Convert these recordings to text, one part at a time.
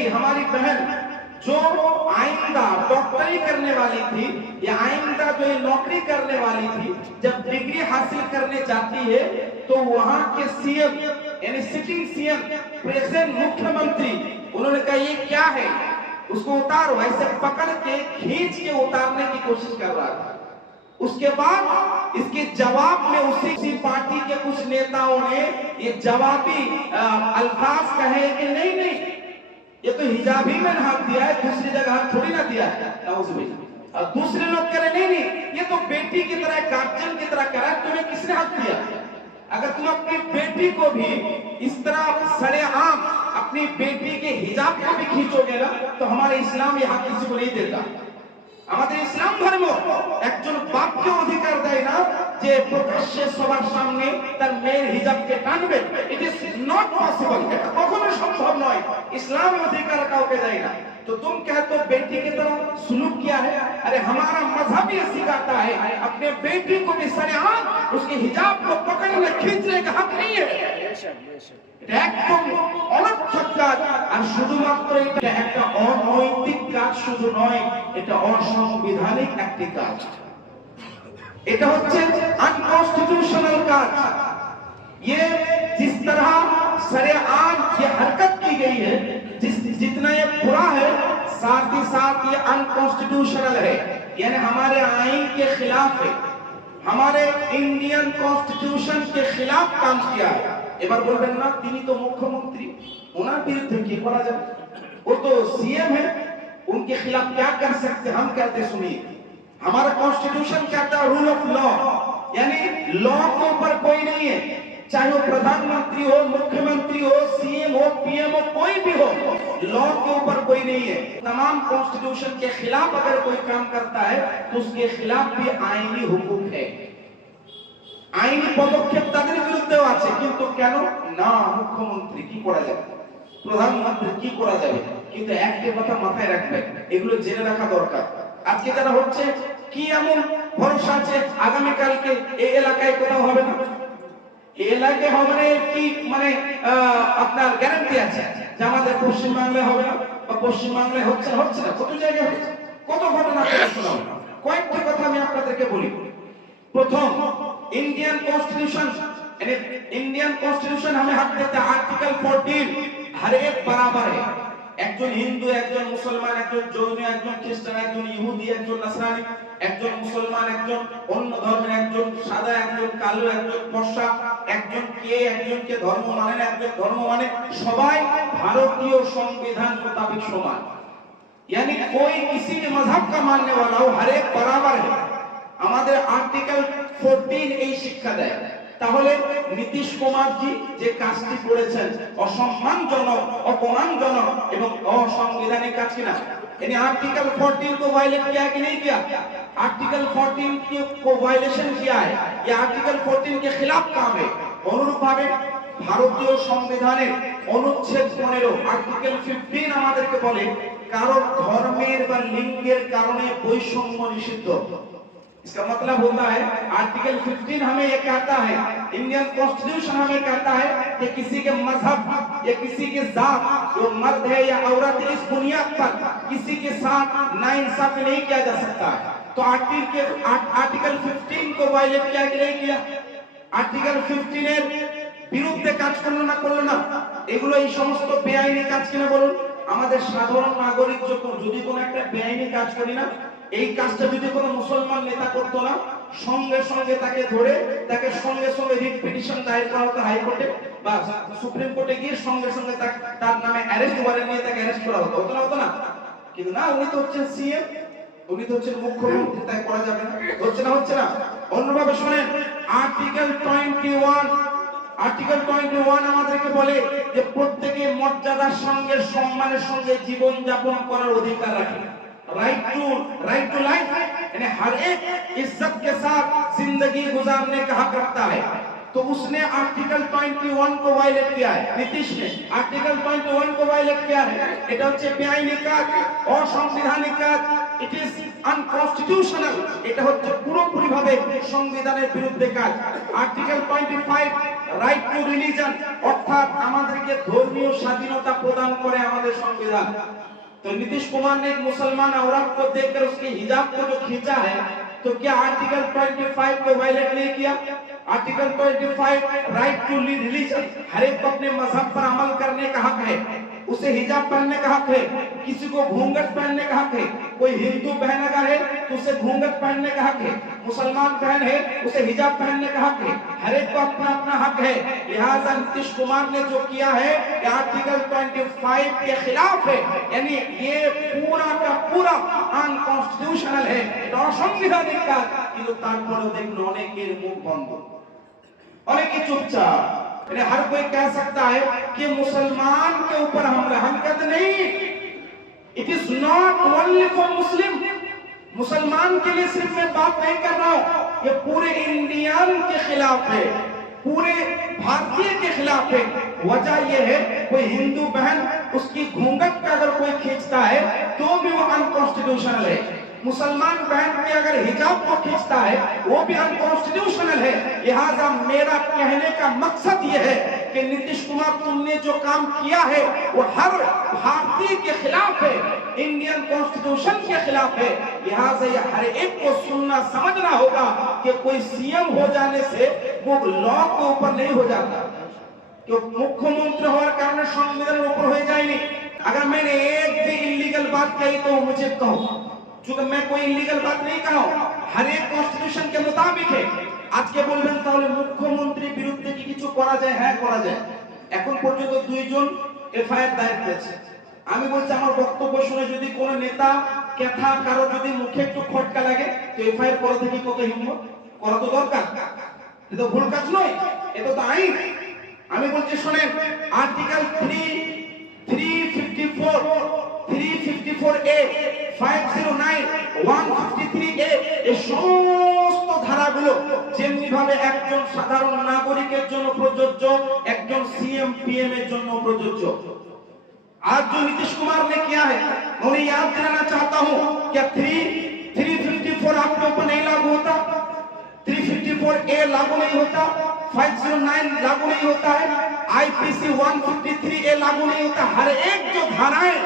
बेटी, हमारी बहन जो आइंदा डॉक्टरी करने वाली थी या आइंदा जो नौकरी करने वाली थी, जब डिग्री हासिल करने जाती है तो वहां के सीएम यानी सिटिंग सीएम, प्रेजेंट मुख्यमंत्री, उन्होंने कहा ये क्या है, उसको उतारो, ऐसे पकड़ के खींच के उतारने की कोशिश कर रहा था। उसके बाद इसके जवाब में उसी पार्टी के कुछ नेताओं ने ये जवाबी अल्फाज कहे कि नहीं नहीं, ये तो हिजाब ही में हाथ दिया है, दूसरी जगह हाथ थोड़ी ना दिया है। और दूसरे लोग कह रहे नहीं नहीं, ये तो बेटी की तरह, गार्जियन की तरह कह रहा है, तुम्हें किसने हक दिया? अगर तुम अपनी बेटी को भी इस तरह सरेआम अपनी बेटी के हिजाब को भी खींचोगे ना, तो हमारे इस्लाम ये हक किसी को नहीं देता। আমাদের ইসলাম ধর্ম একজন বাপকে অধিকার দেয় না যে প্রকাশ্যে সবার সামনে তার মেয়ের হিজাবকে টানবে। ইট ইজ নট পসিবল, এটা কখনো সম্ভব নয়। ইসলাম অধিকার কাউকে দেয় না। तो तुम कहते हो बेटी की तरह सुलूक किया है, अरे हमारा मजहब ये सिखाता है अपने बेटी को भी सरेआम उसके हिजाब को पकड़ने खींचने का हक नहीं है। এটা একদম অনর্থক কাজ, আর শুধুমাত্র এটা একটা অনৈতিক কাজ শুধু নয়, এটা অসাংবিধানিক একটি কাজ। এটা হচ্ছে अनकॉन्स्टिट्यूशनल काज। ये जिस तरह सरेआम ये हरकत की गई है, जितना ये बुरा है, साथ ही साथ ये अनकॉन्स्टिट्यूशनल है, यानी हमारे आईन के खिलाफ है, हमारे इंडियन कॉन्स्टिट्यूशन के खिलाफ काम किया है। এবার বলবেন না তিনি তো মুখ্যমন্ত্রী, ওনার বিরুদ্ধে কি করা যাবে, वो तो सीएम है, उनके खिलाफ क्या कर सकते हम कहते सुनिए। हमारा कॉन्स्टिट्यूशन कहता है रूल ऑफ लॉ, यानी लॉ के ऊपर कोई नहीं है, चाहे वो प्रधानमंत्री हो, मुख्यमंत्री हो, सीएम हो, पीएम हो, कोई भी हो, लॉ के ऊपर कोई नहीं है। तमाम कॉन्स्टिट्यूशन के खिलाफ अगर कोई काम करता है तो उसके खिलाफ भी आईनी हुकूक है, আইনি পদক্ষেপ তাদের বিরুদ্ধেও আছে। কিন্তু কেন না, মুখ্যমন্ত্রী কি করা যাবে, প্রধানমন্ত্রী কি করা যাবে, কিন্তু একটা কথা মাথায় রাখবেন, এগুলো জেনে রাখা দরকার। আজকে যারা হচ্ছে কি এমন ভরসা আছে আগামী কালকে এই এলাকায় কোথাও হবে না, এই এলাকায় হবে না কি মানে আপনার গ্যারান্টি আছে যে আমাদের পশ্চিম বাংলায় হবে না, বা পশ্চিম বাংলায় হচ্ছে না, কত জায়গায় হচ্ছে, কত ঘটনা শোনাও। কয়েকটি কথা আমি আপনাদেরকে বলি। প্রথম, इंडियन कॉन्स्टिट्यूशन, इंडियन कॉन्स्टिट्यूशन हमें हक देता है, आर्टिकल 14 हर एक बराबर है। একজন হিন্দু, একজন মুসলমান, একজন জৈন, একজন খ্রিস্টান, একজন ইহুদি, একজন নাসরানি, একজন মুসলমান, একজন অন্য ধর্মের, একজন সাদা, একজন কালো, একজন ফর্সা, একজনকে ধর্ম মানে না, একজন ধর্ম মানে, সবাই ভারতীয় সংবিধান মোতাবেক সমান, यानी कोई किसी भी मजहब का मानने वाला हो, हर एक बराबर है। আমাদের আর্টিকেল 14 এই শিক্ষা দেয়। তাহলে নীতিশ কুমার জি যে কাজটি করেছেন অসম্মানজনক, অপমানজনক এবং অসাংবিধানিক কাজ কিনা, यानी आर्टिकल 14 को वायलेट किया कि नहीं किया, आर्टिकल 14 को वायलेशन किया है, ये आर्टिकल 14 के खिलाफ काम है। অনুরূপ ভাবে ভারতীয় সংবিধানের অনুচ্ছেদ 15 আর্টিকেল 15 আমাদেরকে বলে কারো ধর্মের বা লিঙ্গের কারণে বৈষম্য নিষিদ্ধ। इसका मतलब होता है आर्टिकल 15 हमें ये कहता है, इंडियन कॉन्स्टिट्यूशन हमें कहता है कि किसी के मजहब या किसी के जात, जो मर्द है या औरत है, इस बुनियाद पर किसी के साथ नाइंसाफी नहीं किया जा सकता है। तो आर्टिकल 15 को वायलेट किया कि नहीं किया, आर्टिकल 15 এর বিরুদ্ধে কাজ করলো না, এগুলো এই সমস্ত বেআইনি কাজ কিনা বলুন। আমাদের সাধারণ নাগরিক যদি কোনো একটা বেআইনি কাজ করি না, এই কাজটা যদি কোনো মুসলমান নেতা করতো না, সঙ্গে সঙ্গে তাকে ধরে তাকে সঙ্গে সঙ্গে রিট পিটিশন দায়ের করা হতো হাইকোর্টে বা সুপ্রিম কোর্টে গিয়ে সঙ্গে সঙ্গে তার নামে অ্যারেস্ট ওয়ারেন্ট নিয়ে তাকে অ্যারেস্ট করা হতো না। কিন্তু না, উনি তো হচ্ছেন সিএম, উনি তো হচ্ছেন মুখ্যমন্ত্রী, তাই করা যাবে না, হচ্ছে না। অন্যভাবে শুনেন, আর্টিকেল 21 আমাদেরকে বলে যে প্রত্যেকে মর্যাদার সঙ্গে সম্মানের সঙ্গে জীবন যাপন করার অধিকার রাখে। राइट टू लाइफ, यानी हर एक इज्जत के साथ जिंदगी गुजारने का हक रखता है। तो उसने आर्टिकल 21 को वायलेट किया है, नीतीश ने आर्टिकल 21 को वायलेट किया है। এটা হচ্ছে বেআইনি কাজ, অসাংবিধানিক কাজ, ইট ইজ আনকনস্টিটিউশনাল, এটা হচ্ছে পুরোপুরি ভাবে সংবিধানের বিরুদ্ধে কাজ। আর্টিকেল 25 রাইট টু রিলিজন, অর্থাৎ আমাদেরকে ধর্মীয় স্বাধীনতা প্রদান করে আমাদের সংবিধান। तो नीतीश कुमार ने एक मुसलमान औरत को देखकर उसके हिजाब को जो खींचा है, तो क्या आर्टिकल 25 को वायलेट नहीं किया? आर्टिकल 25 राइट टू रिलीजन, हर एक को अपने मजहब पर अमल करने का हक है, उसे हिजाब पहनने का हक है, किसी को घूंघट पहनने का हक है। कोई हिंदू बहन अगर है तो उसे घूंघट पहनने का हक है, मुसलमान बहन है उसे हिजाब पहनने का हक है, हर एक को अपना अपना हक है। लिहाजा नीतीश कुमार ने जो किया है ये आर्टिकल 25 के खिलाफ है, यानी ये पूरा का पूरा अनकॉन्स्टिट्यूशनल है, असंवैधानिक काज। কিন্তু তারপরেও দেখুন অনেকের মুখ বন্ধ, অনেকে চুপচাপ। हर कोई कह सकता है कि मुसलमान के ऊपर हमला, हम कहते नहीं, it is not only for Muslim, मुसलमान के लिए सिर्फ मैं बात नहीं कर रहा हूं, ये पूरे इंडियन के खिलाफ है, पूरे भारतीय के खिलाफ है। वजह यह है कोई हिंदू बहन उसकी घूंघट का अगर कोई खींचता है तो भी वो अनकॉन्स्टिट्यूशनल है, मुसलमान बहन के अगर हिजाब को खींचता है वो भी अनकॉन्स्टिट्यूशनल है। लिहाजा मेरा कहने का मकसद यह है कि नीतीश कुमार तुमने जो काम किया है वो हर भारतीय के खिलाफ है, इंडियन कॉन्स्टिट्यूशन के खिलाफ है। लिहाजा ये हर एक को सुनना समझना होगा कि कोई सीएम हो जाने से वो लॉ के ऊपर नहीं हो जाता, कि मुख्यमंत्री होने कारण संविधान ऊपर हो जाएगी। अगर मैंने एक भी इलीगल बात कही तो मुझे कहो, चूंकि मैं कोई इलीगल बात नहीं कहा हूं, हर एक कॉन्स्टिट्यूशन के मुताबिक है। आज के বলবেন তাহলে মুখ্যমন্ত্রীর বিরুদ্ধে কি কিছু করা যায়? হ্যাঁ করা যায়। এখন পর্যন্ত দুইজন এফআইআর দায়ের করেছে। আমি বলছি আমার বক্তব্য শুনে যদি কোন নেতা কথা কারো যদি মুখে একটু খটকা লাগে তো এফআইআর করা থেকে কত হিম্মত করা তো দরকার, এটা ভুল কাজ নয়, এটা তো আইন। আমি বলছি শুনেন, আর্টিকেল 354A 509 153A এই সমস্ত ধারাগুলো যেমনি ভাবে একজন সাধারণ নাগরিকের জন্য প্রযোজ্য, একজন सीएम पीएम এর जন্য প্রযোজ্য। आज जो नीतीश कुमार ने किया है, उन्हें याद दिलाना चाहता हूं, क्या 354 आपके ऊपर नहीं लागू होता, 354A लागू नहीं होता, 509 लागू नहीं होता है, आईपीसी 153A लागू नहीं होता। हर एक जो धाराएं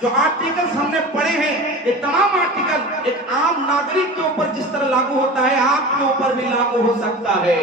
जो आर्टिकल हमने पढ़े हैं, ये तमाम आर्टिकल एक आम नागरिक के ऊपर जिस तरह लागू होता है आपके ऊपर भी लागू हो सकता है।